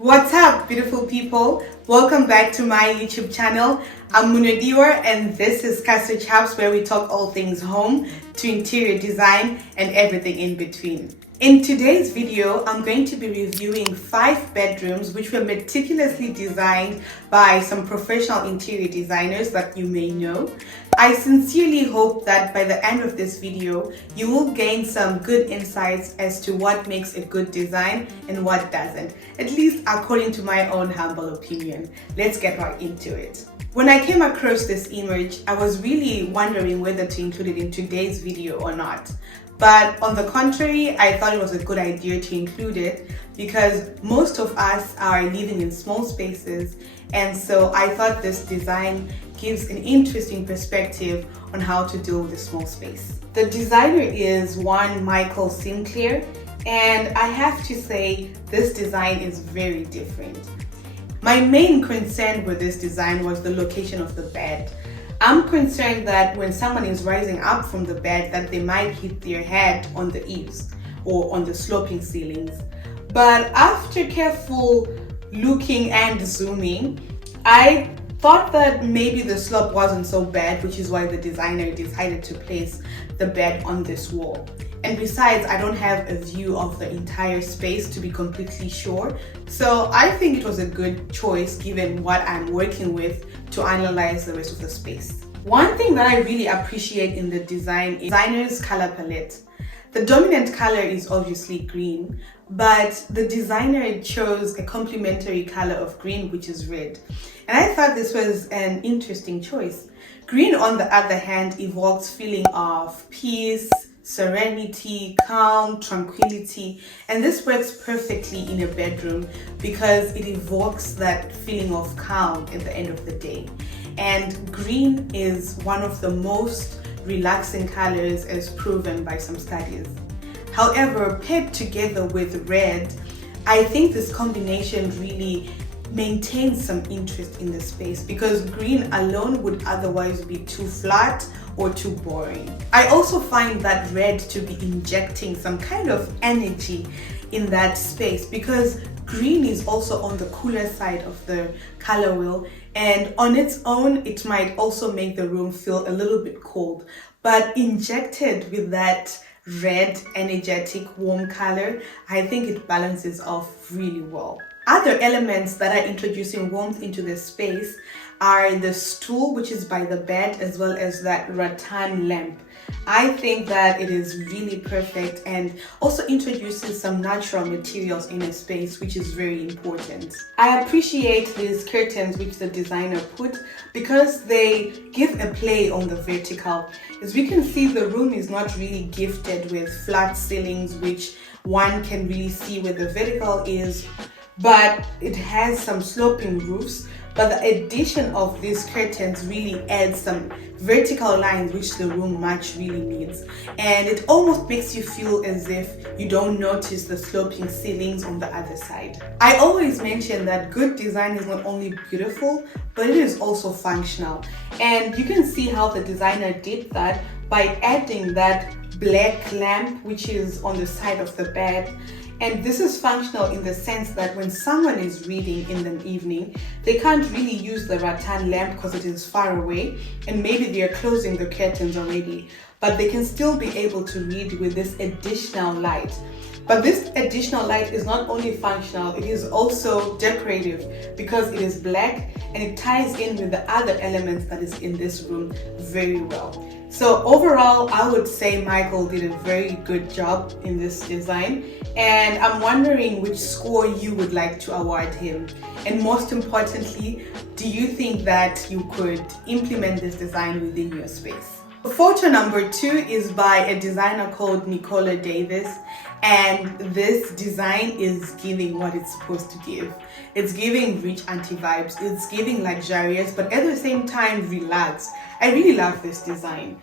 What's up, beautiful people? Welcome back to my YouTube channel. I'm Munadiwa and this is Castle Chaps, where we talk all things home to interior design and everything in between. In today's video, I'm going to be reviewing 5 bedrooms which were meticulously designed by some professional interior designers that you may know. I sincerely hope that by the end of this video, you will gain some good insights as to what makes a good design and what doesn't, at least according to my own humble opinion. Let's get right into it. When I came across this image, I was really wondering whether to include it in today's video or not. But on the contrary, I thought it was a good idea to include it because most of us are living in small spaces, and so I thought this design gives an interesting perspective on how to deal with a small space. The designer is one Michael Sinclair, and I have to say this design is very different. My main concern with this design was the location of the bed. I'm concerned that when someone is rising up from the bed that they might hit their head on the eaves or on the sloping ceilings. But after careful looking and zooming, I thought that maybe the slope wasn't so bad, which is why the designer decided to place the bed on this wall. And besides, I don't have a view of the entire space to be completely sure. So I think it was a good choice given what I'm working with to analyze the rest of the space. One thing that I really appreciate in the design is the designer's color palette. The dominant color is obviously green, but the designer chose a complementary color of green, which is red. And I thought this was an interesting choice. Green, on the other hand, evokes feeling of peace, serenity, calm, tranquility, and this works perfectly in a bedroom because it evokes that feeling of calm at the end of the day. And green is one of the most relaxing colors as proven by some studies. However, paired together with red, I think this combination really maintains some interest in the space because green alone would otherwise be too flat or too boring. I also find that red to be injecting some kind of energy in that space because green is also on the cooler side of the color wheel, and on its own it might also make the room feel a little bit cold, but injected with that red energetic warm color, I think it balances off really well. Other elements that are introducing warmth into the space are the stool, which is by the bed, as well as that rattan lamp. I think that it is really perfect and also introduces some natural materials in a space, which is very important. I appreciate these curtains which the designer put because they give a play on the vertical. As we can see, the room is not really gifted with flat ceilings, which one can really see where the vertical is, but it has some sloping roofs. But the addition of these curtains really adds some vertical lines which the room much really needs, and it almost makes you feel as if you don't notice the sloping ceilings on the other side. I always mention that good design is not only beautiful, but it is also functional, and you can see how the designer did that by adding that black lamp which is on the side of the bed. And this is functional in the sense that when someone is reading in the evening, they can't really use the rattan lamp because it is far away and maybe they are closing the curtains already, but they can still be able to read with this additional light. But this additional light is not only functional, it is also decorative because it is black and it ties in with the other elements that is in this room very well. So overall, I would say Michael did a very good job in this design, and I'm wondering which score you would like to award him. And most importantly, do you think that you could implement this design within your space? Photo number 2 is by a designer called Nicola Davis, and this design is giving what it's supposed to give. It's giving rich auntie vibes, it's giving luxurious, but at the same time relaxed. I really love this design.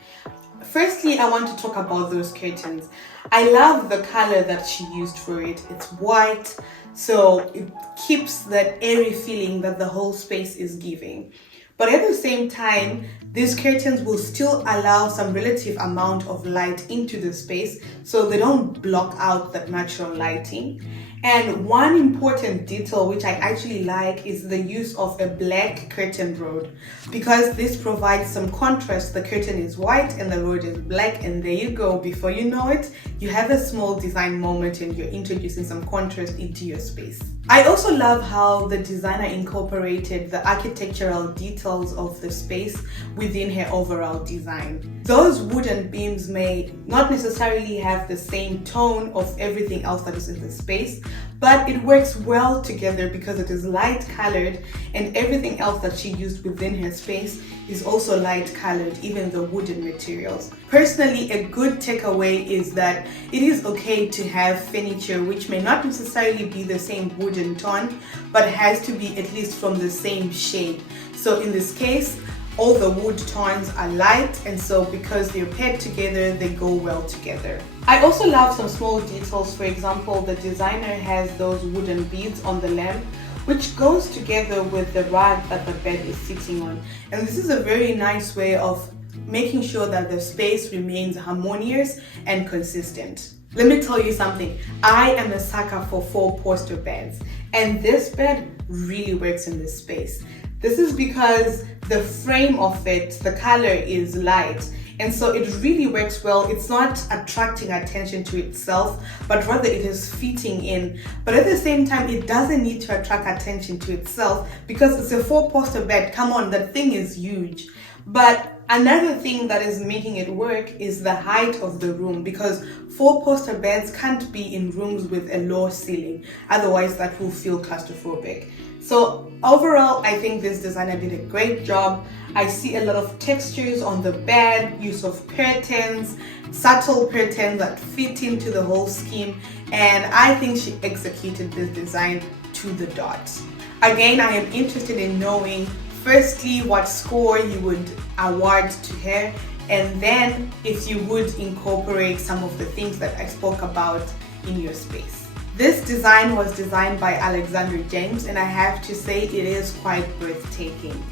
Firstly, I want to talk about those curtains. I love the color that she used for it. It's white, so it keeps that airy feeling that the whole space is giving. But at the same time, these curtains will still allow some relative amount of light into the space so they don't block out that natural lighting. And one important detail which I actually like is the use of a black curtain rod, because this provides some contrast. The curtain is white and the rod is black, and there you go. Before you know it, you have a small design moment and you're introducing some contrast into your space. I also love how the designer incorporated the architectural details of the space within her overall design. Those wooden beams may not necessarily have the same tone of everything else that is in the space, but it works well together because it is light colored, and everything else that she used within her space is also light colored, even the wooden materials. Personally, a good takeaway is that it is okay to have furniture which may not necessarily be the same wooden tone, but has to be at least from the same shade. So in this case, all the wood tones are light, and so because they're paired together, they go well together. I also love some small details. For example, the designer has those wooden beads on the lamp, which goes together with the rug that the bed is sitting on. And this is a very nice way of making sure that the space remains harmonious and consistent. Let me tell you something. I am a sucker for 4-poster beds, and this bed really works in this space. This is because the frame of it, the color is light, and so it really works well. It's not attracting attention to itself, but rather it is fitting in. But at the same time, it doesn't need to attract attention to itself because it's a 4-poster bed. Come on, that thing is huge. But another thing that is making it work is the height of the room, because 4-poster beds can't be in rooms with a low ceiling. Otherwise, that will feel claustrophobic. So overall, I think this designer did a great job. I see a lot of textures on the bed, use of curtains, subtle curtains that fit into the whole scheme, and I think she executed this design to the dot. Again, I am interested in knowing, firstly, what score you would award to her, and then if you would incorporate some of the things that I spoke about in your space. This design was designed by Alexander James, and I have to say it is quite breathtaking.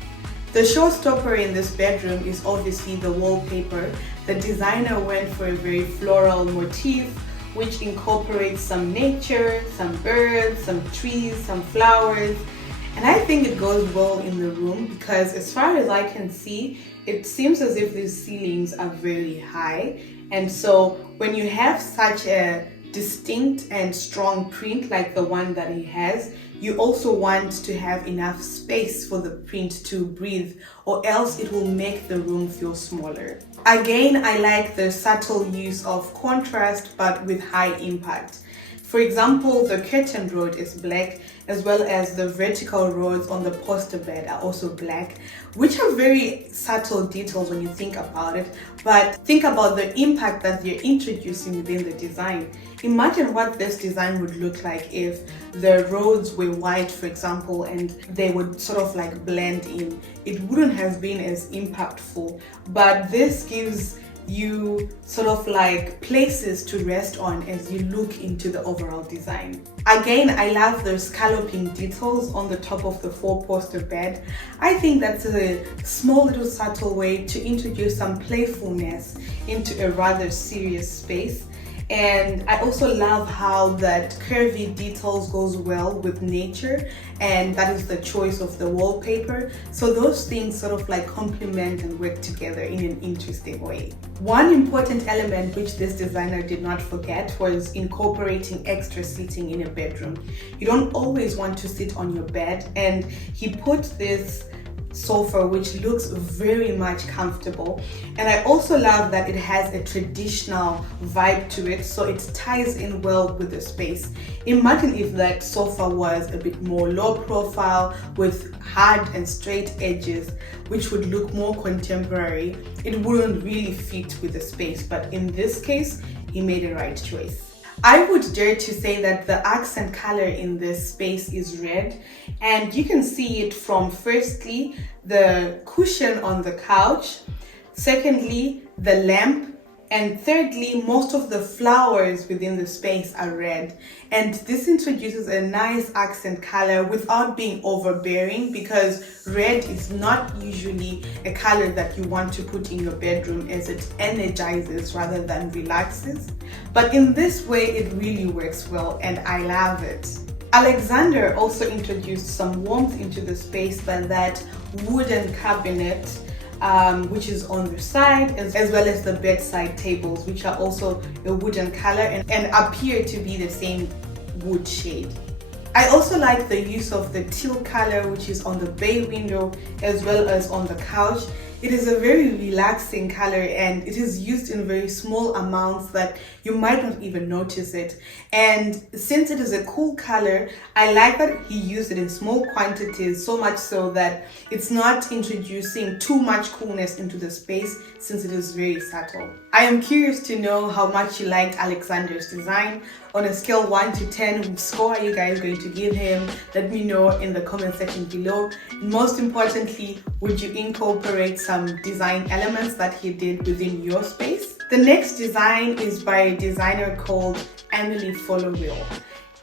The showstopper in this bedroom is obviously the wallpaper. The designer went for a very floral motif, which incorporates some nature, some birds, some trees, some flowers. And I think it goes well in the room because as far as I can see, it seems as if these ceilings are very high. And so when you have such a distinct and strong print like the one that he has, you also want to have enough space for the print to breathe, or else it will make the room feel smaller. Again, I like the subtle use of contrast but with high impact. For example, the curtain rod is black, as well as the vertical rods on the poster bed are also black, which are very subtle details when you think about it, but think about the impact that you're introducing within the design. Imagine what this design would look like if the roads were white, for example, and they would sort of like blend in. It wouldn't have been as impactful, but this gives you sort of like places to rest on as you look into the overall design. Again, I love the scalloping details on the top of the 4-poster bed. I think that's a small little subtle way to introduce some playfulness into a rather serious space. And I also love how that curvy details goes well with nature, and that is the choice of the wallpaper. So those things sort of like complement and work together in an interesting way. One important element which this designer did not forget was incorporating extra seating in a bedroom. You don't always want to sit on your bed, and he put this sofa which looks very much comfortable, and I also love that it has a traditional vibe to it, so it ties in well with the space. Imagine if that sofa was a bit more low profile with hard and straight edges, which would look more contemporary. It wouldn't really fit with the space, but in this case he made the right choice. I would dare to say that the accent color in this space is red, and you can see it from firstly the cushion on the couch, secondly the lamp, And thirdly, most of the flowers within the space are red. And this introduces a nice accent color without being overbearing, because red is not usually a color that you want to put in your bedroom, as it energizes rather than relaxes. But in this way, it really works well and I love it. Alexander also introduced some warmth into the space by that wooden cabinet, which is on the side, as well as the bedside tables, which are also a wooden color and appear to be the same wood shade. I also like the use of the teal color, which is on the bay window as well as on the couch. It is a very relaxing color and it is used in very small amounts that you might not even notice it. And since it is a cool color, I like that he used it in small quantities, so much so that it's not introducing too much coolness into the space, since it is very subtle. I am curious to know how much you liked Alexander's design. On a scale 1 to 10, what score are you guys going to give him? Let me know in the comment section below. And most importantly, would you incorporate some design elements that he did within your space? The next design is by a designer called Followill,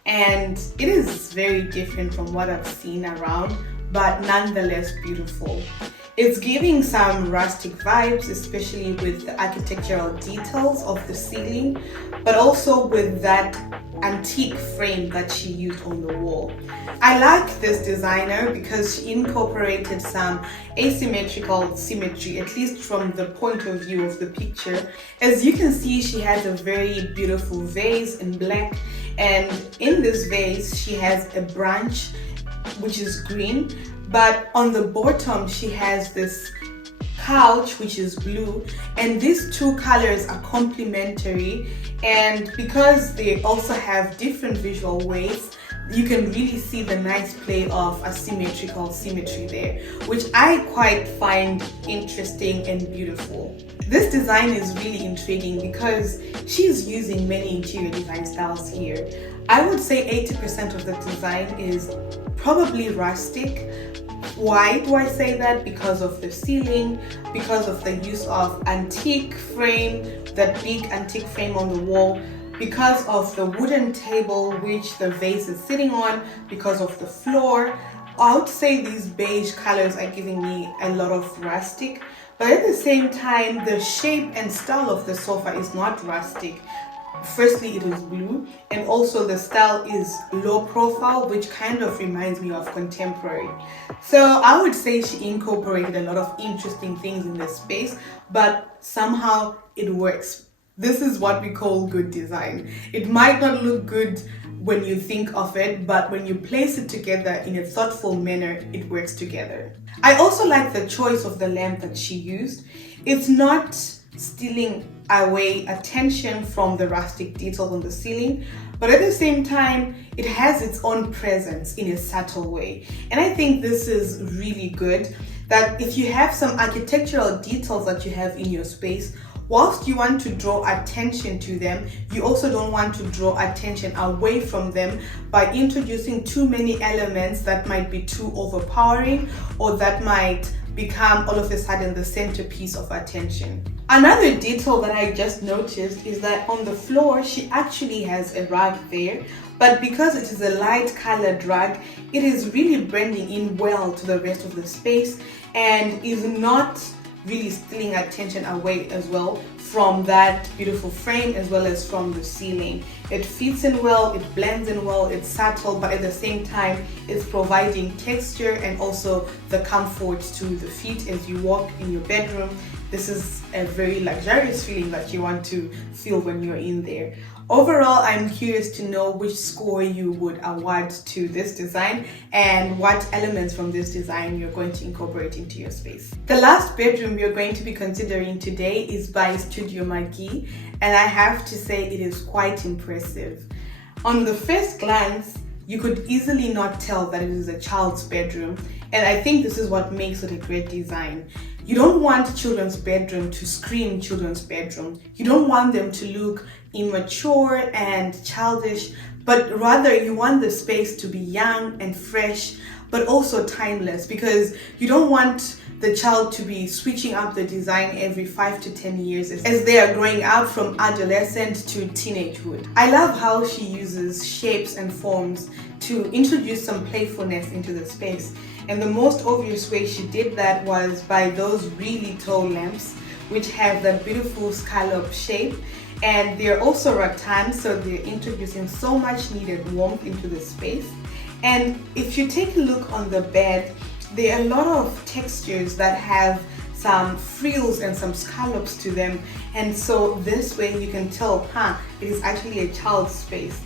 and it is very different from what I've seen around, but nonetheless beautiful. It's giving some rustic vibes, especially with the architectural details of the ceiling, but also with that antique frame that she used on the wall. I like this designer because she incorporated some asymmetrical symmetry, at least from the point of view of the picture. As you can see, she has a very beautiful vase in black, and in this vase she has a branch which is green, but on the bottom she has this couch which is blue, and these two colors are complementary, and because they also have different visual weights, you can really see the nice play of asymmetrical symmetry there, which I quite find interesting and beautiful. This design is really intriguing because she's using many interior design styles here. I would say 80% of the design is probably rustic. Why do I say that? Because of the ceiling, because of the use of antique frame, that big antique frame on the wall, because of the wooden table which the vase is sitting on, because of the floor. I would say these beige colors are giving me a lot of rustic, but at the same time the shape and style of the sofa is not rustic. Firstly, it is blue, and also the style is low profile, which kind of reminds me of contemporary. So I would say she incorporated a lot of interesting things in the space, but somehow it works. This is what we call good design. It might not look good when you think of it, but when you place it together in a thoughtful manner, it works together. I also like the choice of the lamp that she used. It's not stealing away attention from the rustic detail on the ceiling, but at the same time it has its own presence in a subtle way. And I think this is really good, that if you have some architectural details that you have in your space, whilst you want to draw attention to them, you also don't want to draw attention away from them by introducing too many elements that might be too overpowering, or that might become all of a sudden the centerpiece of attention. Another detail that I just noticed is that on the floor she actually has a rug there, but because it is a light colored rug, it is really blending in well to the rest of the space and is not really stealing attention away as well from that beautiful frame as well as from the ceiling. It fits in well, it blends in well, it's subtle, but at the same time it's providing texture and also the comfort to the feet as you walk in your bedroom. This is a very luxurious feeling that you want to feel when you're in there. Overall, I'm curious to know which score you would award to this design and what elements from this design you're going to incorporate into your space. The last bedroom we're going to be considering today is by Studio McGhee, and I have to say it is quite impressive. On the first glance, you could easily not tell that it is a child's bedroom, and I think this is what makes it a great design. You don't want children's bedroom to scream children's bedroom. You don't want them to look immature and childish, but rather you want the space to be young and fresh, but also timeless, because you don't want the child to be switching up the design every 5 to 10 years as they are growing up from adolescent to teenagehood. I love how she uses shapes and forms to introduce some playfulness into the space. And the most obvious way she did that was by those really tall lamps, which have that beautiful scallop shape. And they're also rattan, so they're introducing so much needed warmth into the space. And if you take a look on the bed, there are a lot of textures that have some frills and some scallops to them. And so this way you can tell, it is actually a child's space.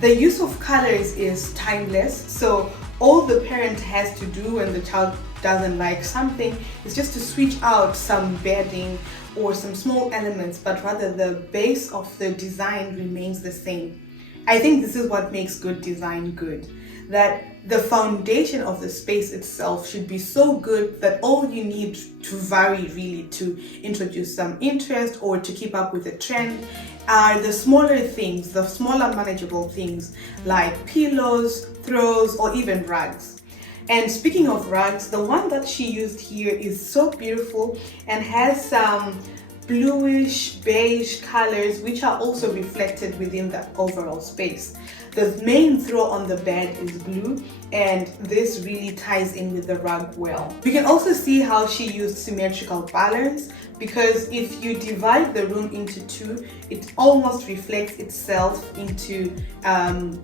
The use of colors is timeless, so all the parent has to do when the child doesn't like something is just to switch out some bedding or some small elements, but rather the base of the design remains the same. I think this is what makes good design good, that the foundation of the space itself should be so good that all you need to vary really to introduce some interest or to keep up with the trend are the smaller things, the smaller manageable things like pillows, throws, or even rugs. And speaking of rugs, the one that she used here is so beautiful and has some bluish beige colors which are also reflected within the overall space. The main throw on the bed is blue, and this really ties in with the rug well. We can also see how she used symmetrical balance, because if you divide the room into two, it almost reflects itself into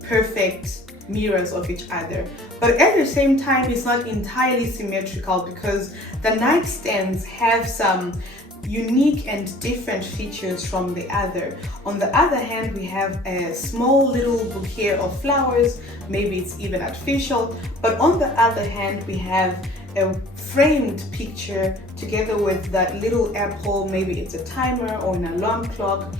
perfect mirrors of each other. But at the same time, it's not entirely symmetrical because the nightstands have some unique and different features from the other. On the other hand, we have a small little bouquet of flowers, maybe it's even artificial, but on the other hand we have a framed picture together with that little apple, maybe it's a timer or an alarm clock.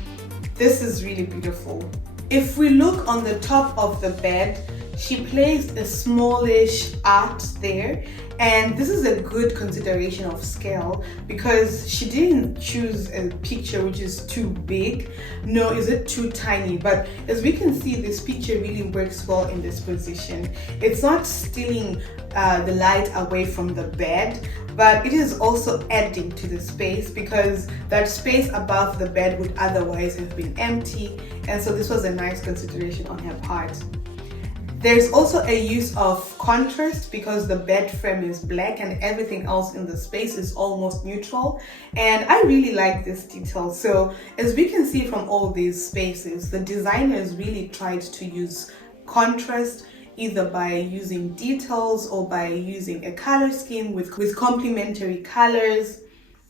This is really beautiful. If we look on the top of the bed, she placed a smallish art there, and this is a good consideration of scale because she didn't choose a picture which is too big, nor is it too tiny. But as we can see, this picture really works well in this position. It's not stealing the light away from the bed, but it is also adding to the space because that space above the bed would otherwise have been empty, and so this was a nice consideration on her part. There's also a use of contrast because the bed frame is black and everything else in the space is almost neutral, and I really like this detail. So as we can see from all these spaces, the designers really tried to use contrast either by using details or by using a color scheme with complementary colors.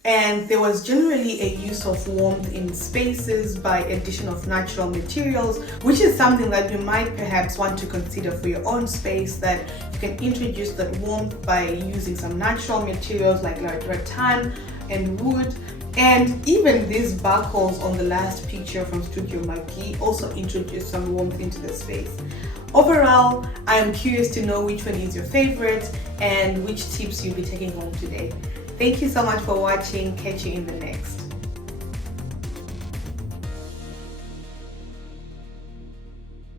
And there was generally a use of warmth in spaces by addition of natural materials, which is something that you might perhaps want to consider for your own space, that you can introduce that warmth by using some natural materials like rattan and wood. And even these buckles on the last picture from Studio McGhee also introduce some warmth into the space. Overall, I am curious to know which one is your favorite and which tips you'll be taking home today. Thank you so much for watching. Catch you in the next.